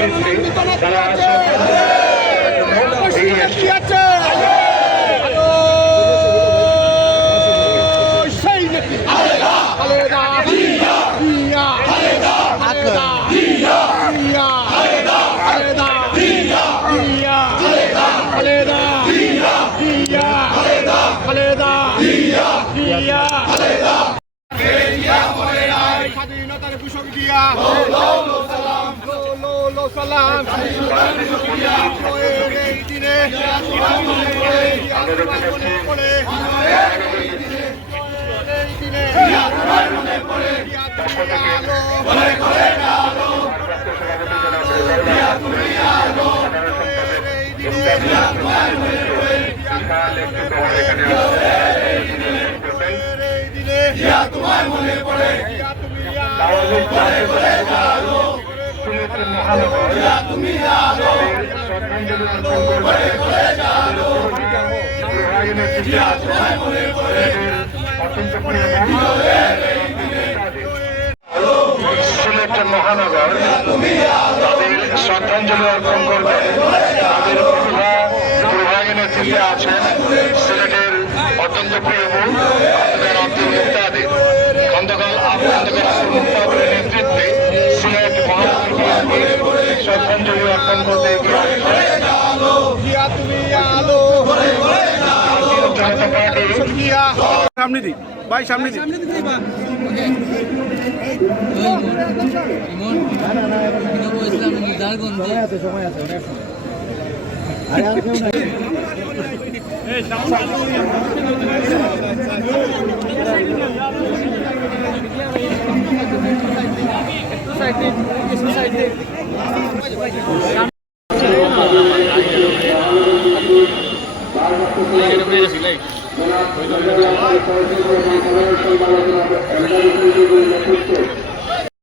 নেতৃত্বে তারা স্বাধীনতার ঘোষক দিয়া সালাম এই দিনে তোমার মনে পড়ে তুমি সিলেট মহানগর তাদের শ্রদ্ধাঞ্জলি অর্পণ করবে। তাদের দুর্ভাগ্যের নেতৃত্বে আছেন সিলেটের অত্যন্ত প্রিয় মুখ আব্দুল মুক্তাদির খন্দকার আব্দুল মুক্তাদির নেতৃত্বে সিলেট মহানগর শ্রদ্ধাঞ্জলি অর্পণ করতে এগিয়ে সামনে দিই ভাই, সামনে দিই। সময় আছে অনেক